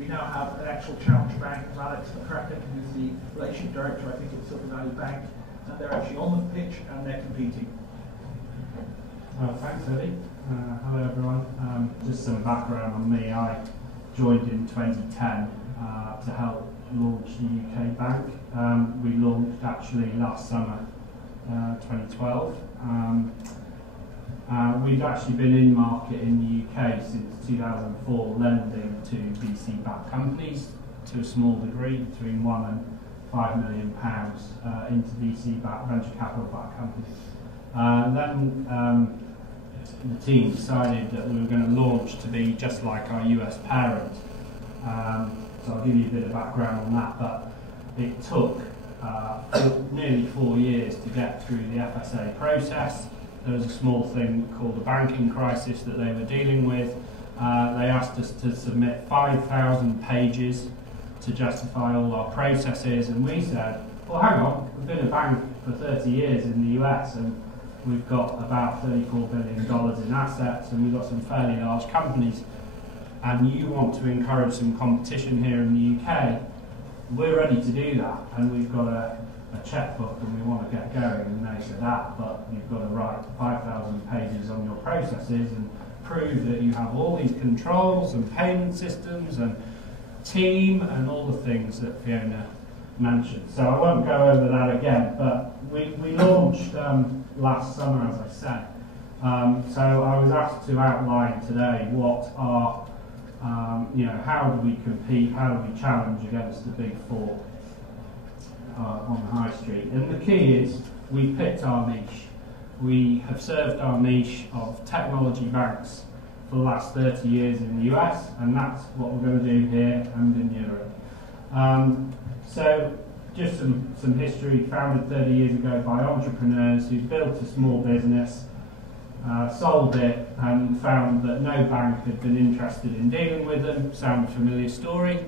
We now have an actual challenge bank, Alex McCracken, who's the relationship director, I think, at Silicon Valley Bank, and they're actually on the pitch and they're competing. Thanks, Eddie. Hello, everyone. Just some background on me. I joined in 2010 to help launch the UK bank. We launched actually last summer, 2012. We've actually been in market in the UK since 2004, lending to VC-backed companies to a small degree, between £1 and £5 million into VC-backed, venture capital-backed companies. Then the team decided that we were going to launch to be just like our US parent. So I'll give you a bit of background on that, but it took nearly 4 years to get through the FSA process. There was a small thing called a banking crisis that they were dealing with. They asked us to submit 5,000 pages to justify all our processes, and we said, well, hang on, we've been a bank for 30 years in the US, and we've got about $34 billion in assets, and we've got some fairly large companies, and you want to encourage some competition here in the UK, we're ready to do that, and we've got a checkbook and we want to get going. And they said, but you've got to write 5,000 pages on your processes and prove that you have all these controls and payment systems and team and all the things that Fiona mentioned. So I won't go over that again, but we launched last summer, as I said. So I was asked to outline today what are, how do we compete, how do we challenge against the big four on the high street. And the key is we picked our niche. We have served our niche of technology banks for the last 30 years in the US, and that's what we're going to do here and in Europe. So just some history, founded 30 years ago by entrepreneurs who built a small business, sold it, and found that no bank had been interested in dealing with them. Sound a familiar story?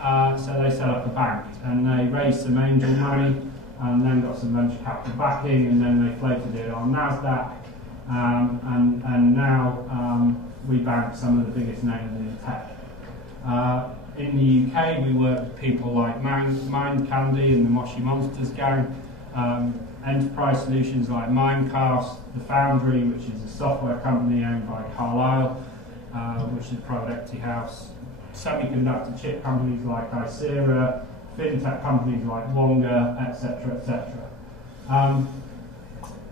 So they set up a bank, and they raised some angel money, and then got some venture capital backing, and then they floated it on NASDAQ, and now we bank some of the biggest names in tech. In the UK, we work with people like Mind Candy and the Moshi Monsters gang, enterprise solutions like Mimecast, The Foundry, which is a software company owned by Carlyle, which is a private equity house, semiconductor chip companies like Icera, fintech companies like Wonga, etc., etc.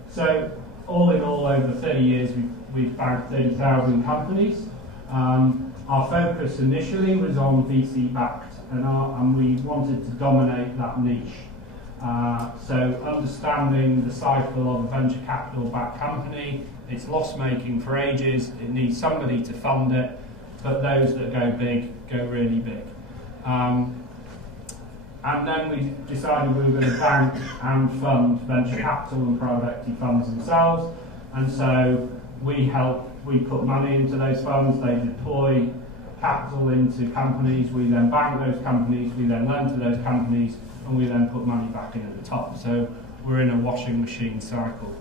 So all in all, over 30 years, we've banked 30,000 companies. Our focus initially was on VC-backed, and we wanted to dominate that niche. So understanding the cycle of a venture capital-backed company, it's loss-making for ages, it needs somebody to fund it, but those that go big, go really big. And then we decided we were going to bank and fund venture capital and private equity funds themselves, and so we put money into those funds, they deploy capital into companies, we then bank those companies, we then lend to those companies, and we then put money back in at the top. So we're in a washing machine cycle.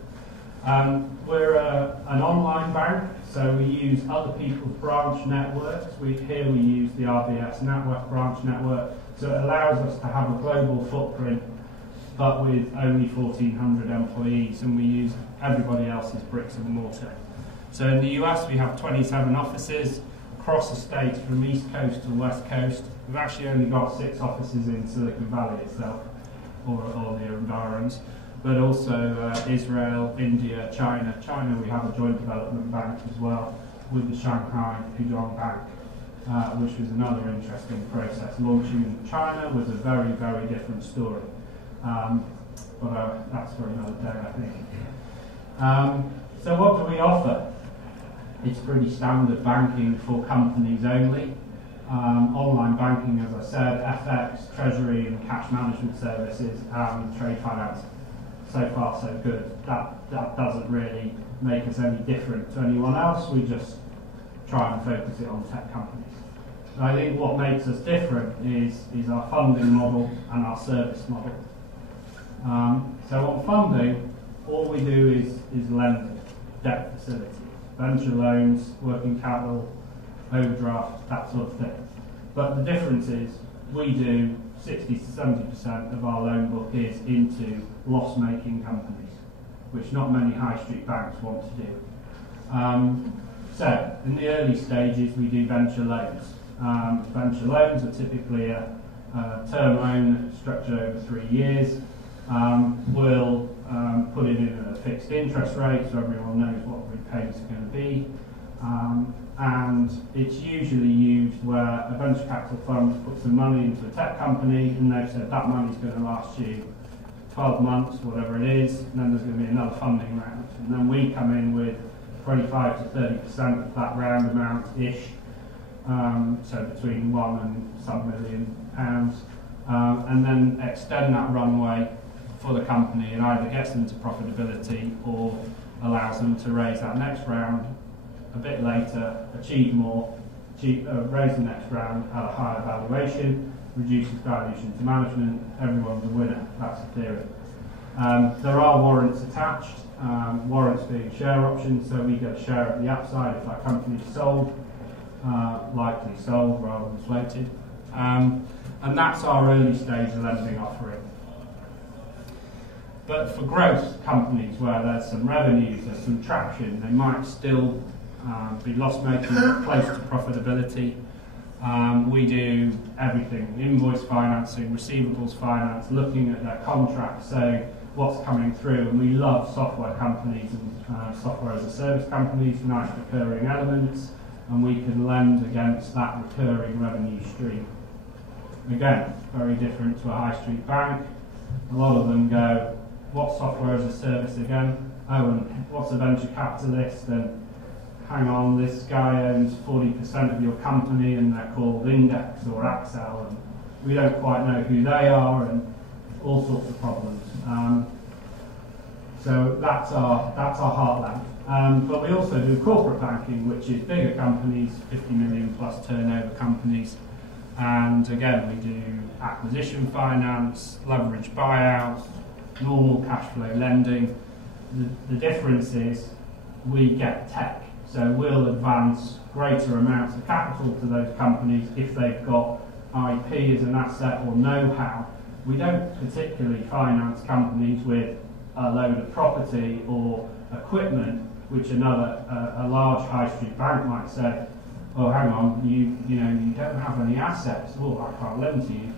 We're an online bank, so we use other people's branch networks. Here we use the RBS network, branch network, so it allows us to have a global footprint, but with only 1,400 employees, and we use everybody else's bricks and mortar. So in the US, we have 27 offices across the states from East Coast to West Coast. We've actually only got 6 offices in Silicon Valley itself, or the environs, but also Israel, India, China. China, we have a joint development bank as well with the Shanghai Pudong Bank, which was another interesting process. Launching in China was a very, very different story, but that's for another day, I think. So what do we offer? It's pretty standard banking for companies only. Online banking, as I said, FX, treasury and cash management services, and trade finance. So far so good. That doesn't really make us any different to anyone else. We just try and focus it on tech companies. And I think what makes us different is our funding model and our service model. So on funding, all we do is lending, debt facilities, venture loans, working capital, overdraft, that sort of thing. But the difference is we do 60 to 70% of our loan book is into loss-making companies, which not many high street banks want to do. So in the early stages we do venture loans. Venture loans are typically a term loan structured over 3 years. We'll put it in at a fixed interest rate so everyone knows what repayments are going to be. And it's usually used where a venture capital fund puts some money into a tech company and they've said that money's going to last you 12 months, whatever it is, and then there's going to be another funding round. And then we come in with 25 to 30% of that round amount-ish, so between £1 and some million pounds, and then extend that runway for the company. It either gets them to profitability or allows them to raise that next round a bit later, achieve more, raise the next round at a higher valuation, reduces dilution to management, everyone's a winner, that's the theory. There are warrants attached, warrants being share options, so we get a share of the upside if that company is sold, likely sold rather than floated. And that's our early stage lending offering. But for growth companies where there's some revenues, there's some traction, they might still be loss-making, close to profitability. We do everything, invoice financing, receivables finance, looking at their contracts, so what's coming through, and we love software companies and software as a service companies, nice recurring elements, and we can lend against that recurring revenue stream. Again, very different to a high street bank. A lot of them go, what software as a service again? Oh, and what's a venture capitalist? And hang on, this guy owns 40% of your company and they're called Index or Axel, and we don't quite know who they are, and all sorts of problems. So that's our heartland. But we also do corporate banking, which is bigger companies, 50 million plus turnover companies. And again, we do acquisition finance, leverage buyouts, normal cash flow lending. The difference is we get tech. So we'll advance greater amounts of capital to those companies if they've got IP as an asset or know-how. We don't particularly finance companies with a load of property or equipment, which a large high street bank might say, oh, hang on, you don't have any assets. Oh, I can't lend to you.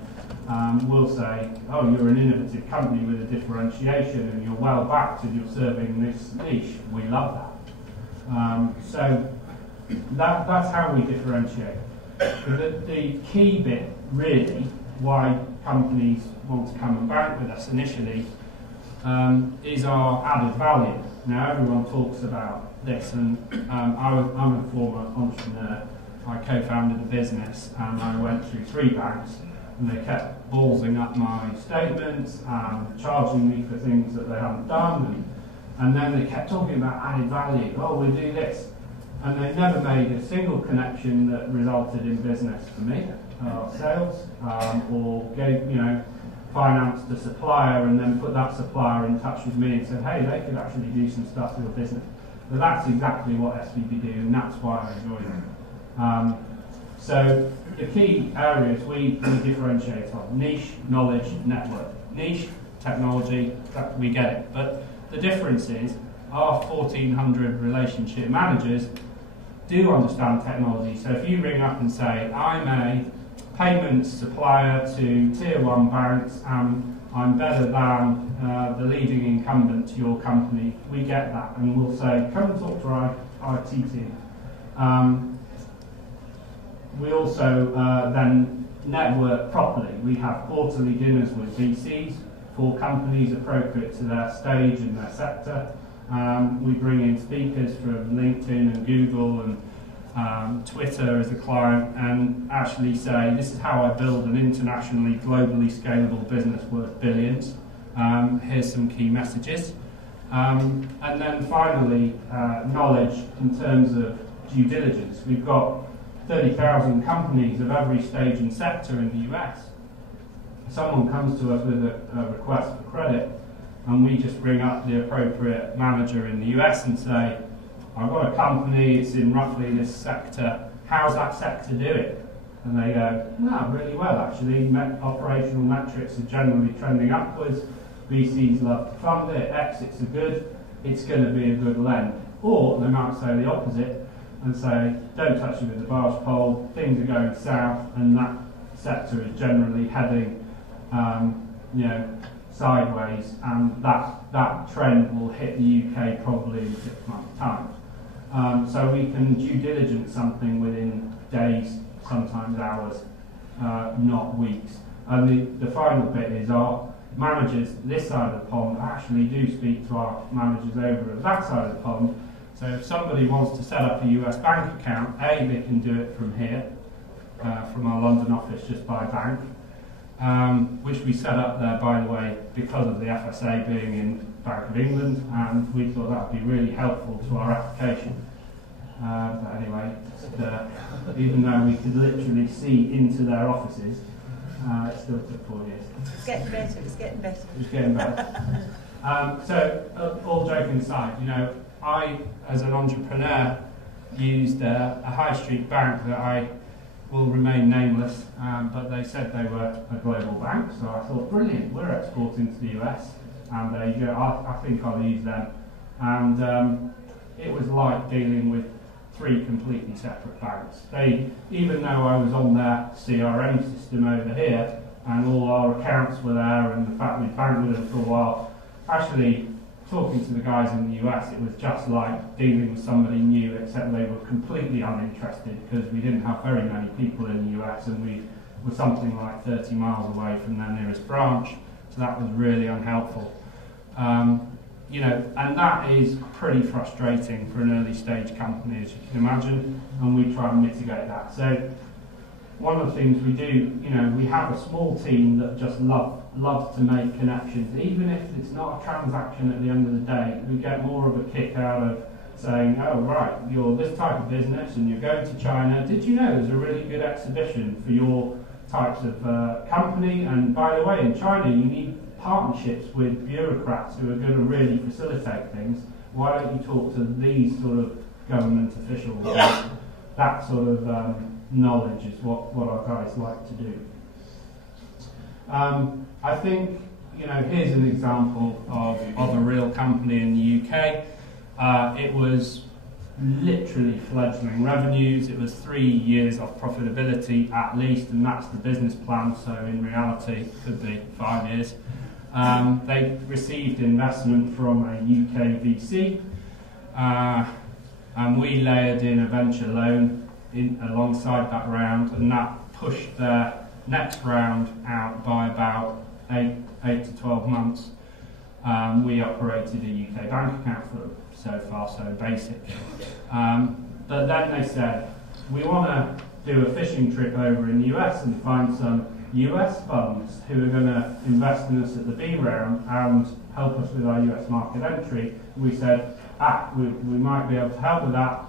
We'll say, oh, you're an innovative company with a differentiation and you're well backed and you're serving this niche. We love that. So that's how we differentiate. The key bit, really, why companies want to come and bank with us initially is our added value. Now, everyone talks about this, and I'm a former entrepreneur. I co-founded a business, and I went through 3 banks, and they kept ballsing up my statements and charging me for things that they hadn't done. And then they kept talking about added value. Oh, we do this. And they never made a single connection that resulted in business for me, sales, or gave, financed a supplier and then put that supplier in touch with me and said, hey, they could actually do some stuff for your business. But that's exactly what SVB do, and that's why I joined them. So the key areas we differentiate on: niche, knowledge, network. Niche, technology, we get it. But the difference is our 1,400 relationship managers do understand technology. So if you ring up and say, I'm a payments supplier to tier 1 banks and I'm better than the leading incumbent to your company, we get that, and we'll say, come and talk to our IT team. We also then network properly. We have quarterly dinners with VCs for companies appropriate to their stage and their sector. We bring in speakers from LinkedIn and Google and Twitter as a client and actually say, this is how I build an internationally, globally scalable business worth billions. Here's some key messages. And then finally, knowledge in terms of due diligence. We've got 30,000 companies of every stage and sector in the US. Someone comes to us with a request for credit, and we just bring up the appropriate manager in the US and say, I've got a company, it's in roughly this sector, how's that sector doing? And they go, no, really well actually, operational metrics are generally trending upwards, VCs love to fund it, exits are good, it's going to be a good lend. Or they might say the opposite and say, don't touch it with the barge pole, things are going south, and that sector is generally heading sideways, and that trend will hit the UK probably in 6 months' time. So we can due diligence something within days, sometimes hours, not weeks. And the final bit is our managers this side of the pond actually do speak to our managers over at that side of the pond. So if somebody wants to set up a US bank account, A, they can do it from here, from our London office just by bank, which we set up there, by the way, because of the FSA being in Bank of England, and we thought that would be really helpful to our application. But anyway, even though we could literally see into their offices, it still took 4 years. It's getting better, it's getting better. It's getting better. All joking aside, I, as an entrepreneur, used a high street bank that I will remain nameless, but they said they were a global bank, so I thought, brilliant, we're exporting to the US, and there you go, I think I'll use them. And it was like dealing with 3 completely separate banks. Even though I was on their CRM system over here, and all our accounts were there, and the fact we'd banked with them for a while, actually, talking to the guys in the US, it was just like dealing with somebody new, except they were completely uninterested because we didn't have very many people in the US, and we were something like 30 miles away from their nearest branch, so that was really unhelpful. And that is pretty frustrating for an early stage company, as you can imagine, and we try and mitigate that. So one of the things we do, we have a small team that just loves to make connections. Even if it's not a transaction at the end of the day, we get more of a kick out of saying, oh right, you're this type of business and you're going to China. Did you know there's a really good exhibition for your types of company? And by the way, in China you need partnerships with bureaucrats who are going to really facilitate things. Why don't you talk to these sort of government officials? That sort of knowledge is what our guys like to do. I think, here's an example of a real company in the UK. It was literally fledgling revenues. It was 3 years of profitability at least, and that's the business plan, so in reality it could be 5 years. They received investment from a UK VC, and we layered in a venture loan alongside that round, and that pushed their next round out by about 8 to 12 months. We operated a UK bank account for so far, so basic. But then they said, we want to do a fishing trip over in the US and find some US funds who are going to invest in us at the B round and help us with our US market entry. We said, we might be able to help with that.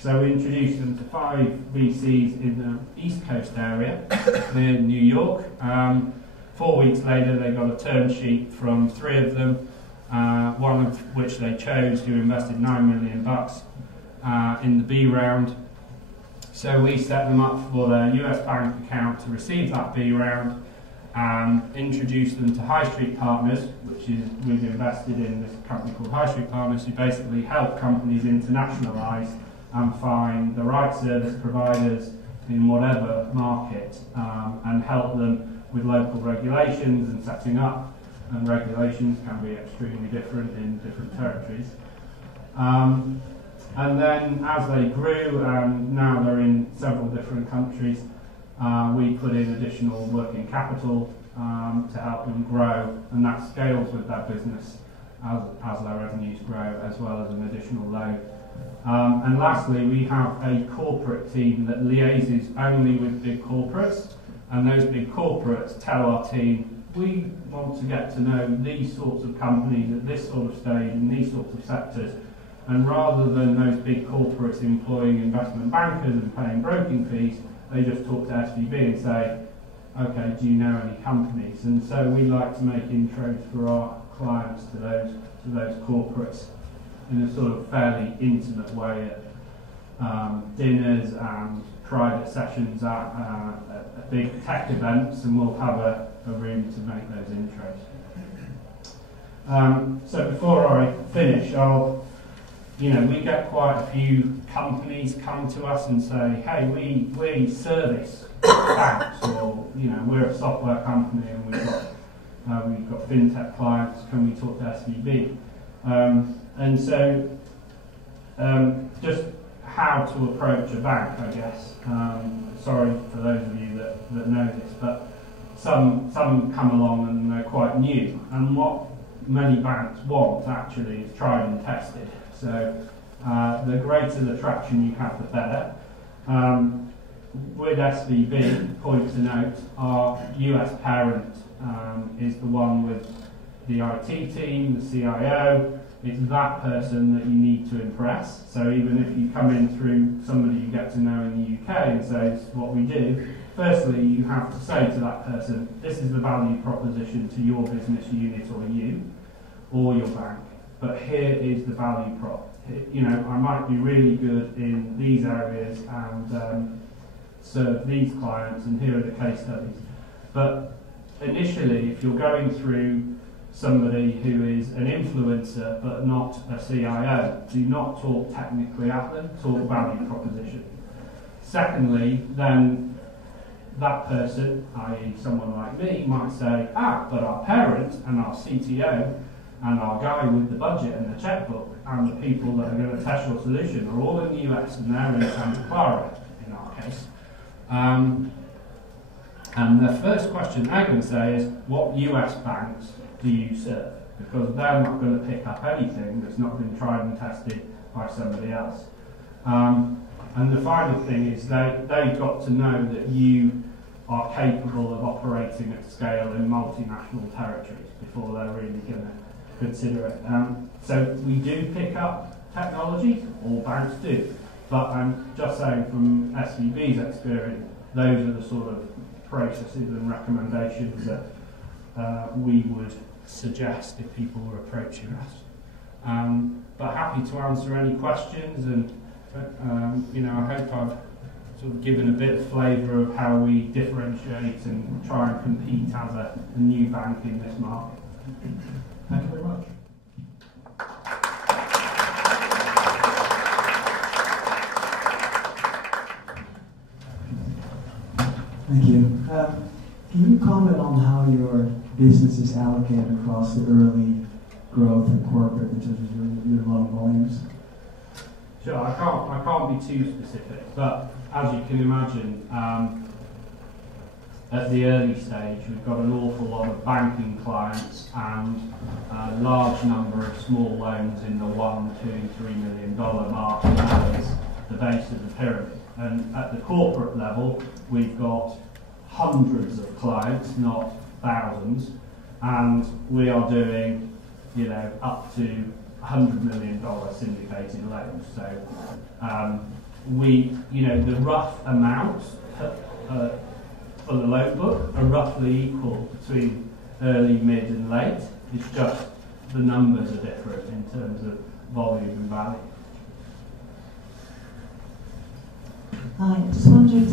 So we introduced them to 5 VCs in the East Coast area near New York. 4 weeks later, they got a term sheet from 3 of them, one of which they chose, who invested $9 million in the B round. So we set them up for their US bank account to receive that B round, and introduced them to High Street Partners, which is, we've invested in this company called High Street Partners, who basically help companies internationalise and find the right service providers in whatever market, and help them with local regulations and setting up, and regulations can be extremely different in different territories. And then as they grew, and now they're in several different countries, we put in additional working capital to help them grow, and that scales with their business as their revenues grow, as well as an additional loan. And lastly, we have a corporate team that liaises only with big corporates, and those big corporates tell our team, we want to get to know these sorts of companies at this sort of stage in these sorts of sectors. And rather than those big corporates employing investment bankers and paying broking fees, they just talk to SVB and say, okay, do you know any companies? And so we like to make intros for our clients to those corporates in a sort of fairly intimate way at dinners and private sessions at big tech events, and we'll have a room to make those intros. So before I finish, we get quite a few companies come to us and say, hey, we service banks, or we're a software company and we've got fintech clients, can we talk to SVB? And so just how to approach a bank, I guess. Sorry for those of you that know this, but some come along and they're quite new, and what many banks want actually is tried and tested. So the greater the traction you have, the better. With SVB, point to note, our US parent is the one with the IT team, the CIO. It's that person that you need to impress. So even if you come in through somebody you get to know in the UK and say, this is what we do, firstly you have to say to that person, this is the value proposition to your business unit or you, or your bank, but here is the value prop. I might be really good in these areas and serve these clients, and here are the case studies. But initially, if you're going through somebody who is an influencer but not a CIO, do not talk technically at them, talk value proposition. Secondly, then that person, i.e. someone like me, might say, but our parent and our CTO and our guy with the budget and the checkbook and the people that are going to test your solution are all in the US and they're in Santa Clara, in our case. And the first question they're going to say is, what US banks do you serve? Because they're not going to pick up anything that's not been tried and tested by somebody else. And the final thing is they've got to know that you are capable of operating at scale in multinational territories before they're really going to consider it. So we do pick up technology, all banks do, but I'm just saying from SVB's experience, those are the sort of processes and recommendations that we would suggest if people were approaching us. But happy to answer any questions, and I hope I've sort of given a bit of flavour of how we differentiate and try and compete as a new bank in this market. Thank you very much. Thank you. Can you comment on how your business is allocated across the early growth and corporate in terms of your loan volumes? Sure, I can't be too specific, but as you can imagine, at the early stage we've got an awful lot of banking clients and a large number of small loans in the $1, $2, $3 million mark. That is the base of the pyramid. And at the corporate level, we've got hundreds of clients, not thousands, and we are doing, up to $100 million syndicated loans. So the rough amounts for the loan book are roughly equal between early, mid, and late. It's just the numbers are different in terms of volume and value. Hi, I just wondered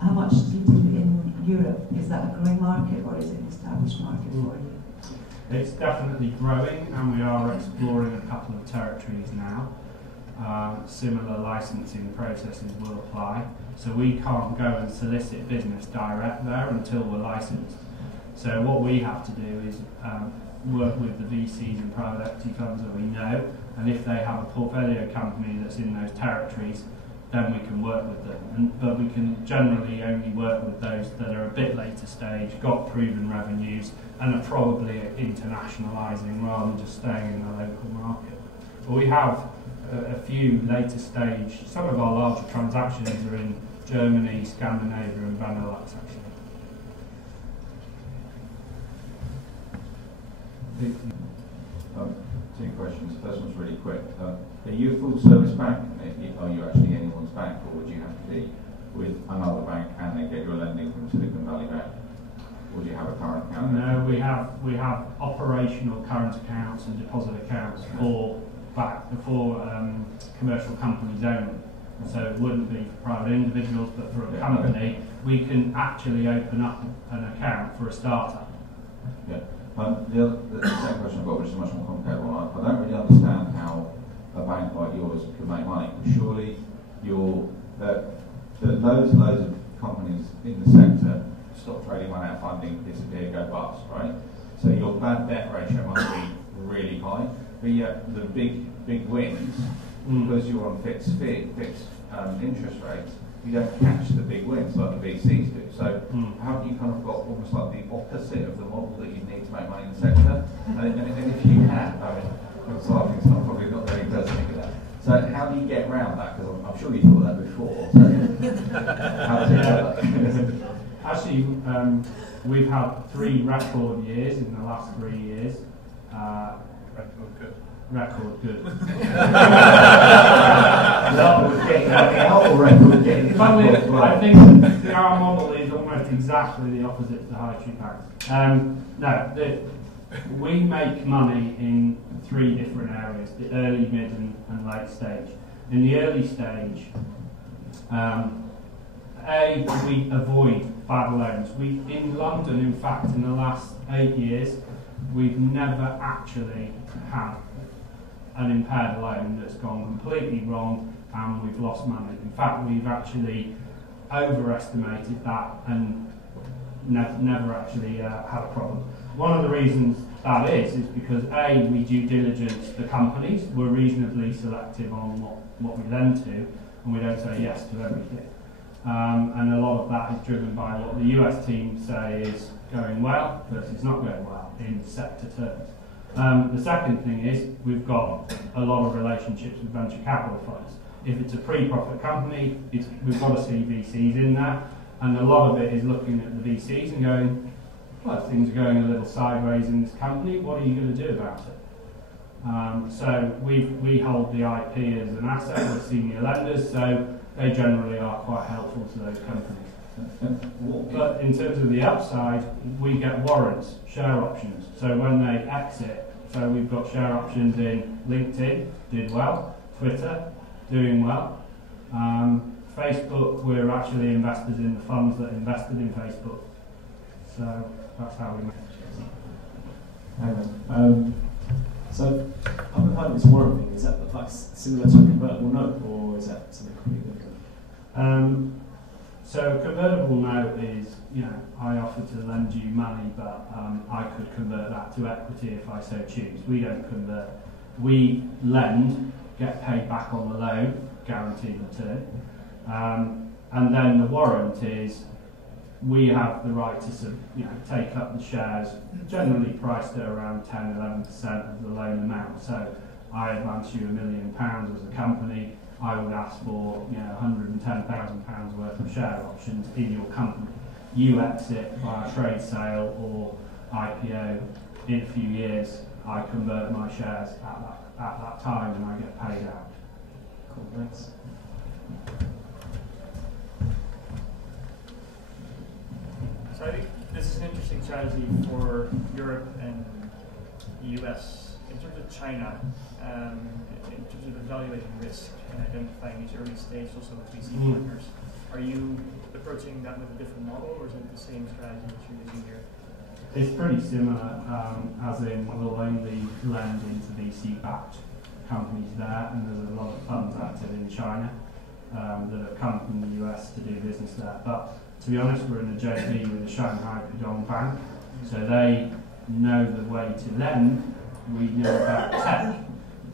how much do you do in Europe? Is that a growing market or is it an established market for you? It's definitely growing, and we are exploring a couple of territories now. Similar licensing processes will apply, so we can't go and solicit business direct there until we're licensed. So what we have to do is work with the VCs and private equity funds that we know, and if they have a portfolio company that's in those territories, then we can work with them. But we can generally only work with those that are a bit later stage, got proven revenues, and are probably internationalising rather than just staying in the local market. But we have a few later stage, some of our larger transactions are in Germany, Scandinavia and Benelux actually. Two questions. The first one's really quick. Are you a full service bank? Are you actually anyone's bank, or would you have to be with another bank and then get your lending from Silicon Valley Bank? Or do you have a current account? No, we have operational current accounts and deposit accounts for commercial companies only. So it wouldn't be for private individuals, but for a company, we can actually open up an account for a startup. Yeah. The second question I've got, which is a much more complicated one, I don't really understand how a bank like yours could make money. Surely there are loads and loads of companies in the sector stop trading, run out of funding, disappear, go bust, right? So your bad debt ratio must be really high, but yet the big wins, because you're on fixed interest rates, you don't catch the big wins like the VCs do. So haven't you kind of got almost like the opposite of the model that you need to make money in the sector? And if you have, I mean, I'm sorry, I'm probably not very present with that. So how do you get around that? Because I'm sure you thought that before. So how does it work? Actually, we've had 3 record years in the last 3 years. Record good. Record good. I think our model is almost exactly the opposite to high street banks. We make money in 3 different areas: the early, mid, and late stage. In the early stage, we avoid bad loans. In London, in fact, in the last 8 years, we've never actually had an impaired loan that's gone completely wrong and we've lost money. In fact, we've actually overestimated that and never actually had a problem. One of the reasons that is because A, we due diligence the companies, we're reasonably selective on what we lend to, and we don't say yes to everything. And a lot of that is driven by what the US team say is going well versus not going well in sector terms. The second thing is we've got a lot of relationships with venture capital funds. If it's a pre-profit company, we've got to see VCs in there, and a lot of it is looking at the VCs and going, well, things are going a little sideways in this company, what are you going to do about it? So we hold the IP as an asset with senior lenders, so they generally are quite helpful to those companies. But in terms of the upside, we get warrants, share options. So when they exit, so we've got share options in LinkedIn, did well, Twitter, doing well. Facebook, we're actually investors in the funds that invested in Facebook. So that's how we manage it. So I've heard this warrant thing. Is that like similar to a convertible note, or is that something completely different? So a convertible note is, I offer to lend you money, but I could convert that to equity if I so choose. We don't convert. We lend, get paid back on the loan, guaranteed return. And then the warrant is we have the right to take up the shares, generally priced at around 10-11% of the loan amount. So I advance you £1 million as a company, I would ask for £110,000 worth of share options in your company. You exit via trade sale or IPO in a few years, I convert my shares at that time and I get paid out. Cool, thanks. So I think this is an interesting strategy for Europe and the US. In terms of China, in terms of evaluating risk and identifying these early stages also with VC partners, are you approaching that with a different model, or is it the same strategy that you're using here? It's pretty similar, as in we'll only lend into VC-backed companies there, and there's a lot of funds active in China that have come from the US to do business there. But to be honest, we're in a JV with the Shanghai Pudong Bank, so they know the way to lend, we know about tech,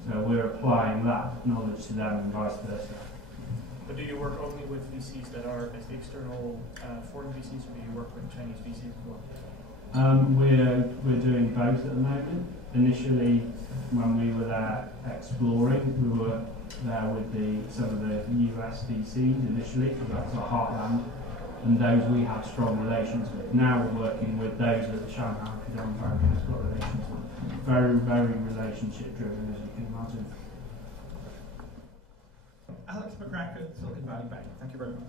so we're applying that knowledge to them and vice versa. But do you work only with VCs that are as the external foreign VCs, or do you work with Chinese VCs as well? We're doing both at the moment. Initially, when we were there exploring, we were there with some of the US VCs initially, because that's our heartland, and those we had strong relations with. Now we're working with those that the Shanghai Pudong Bank has got relations with. Very, very relationship driven, as you can imagine. Alex McCracken, Silicon Valley Bank. Thank you very much.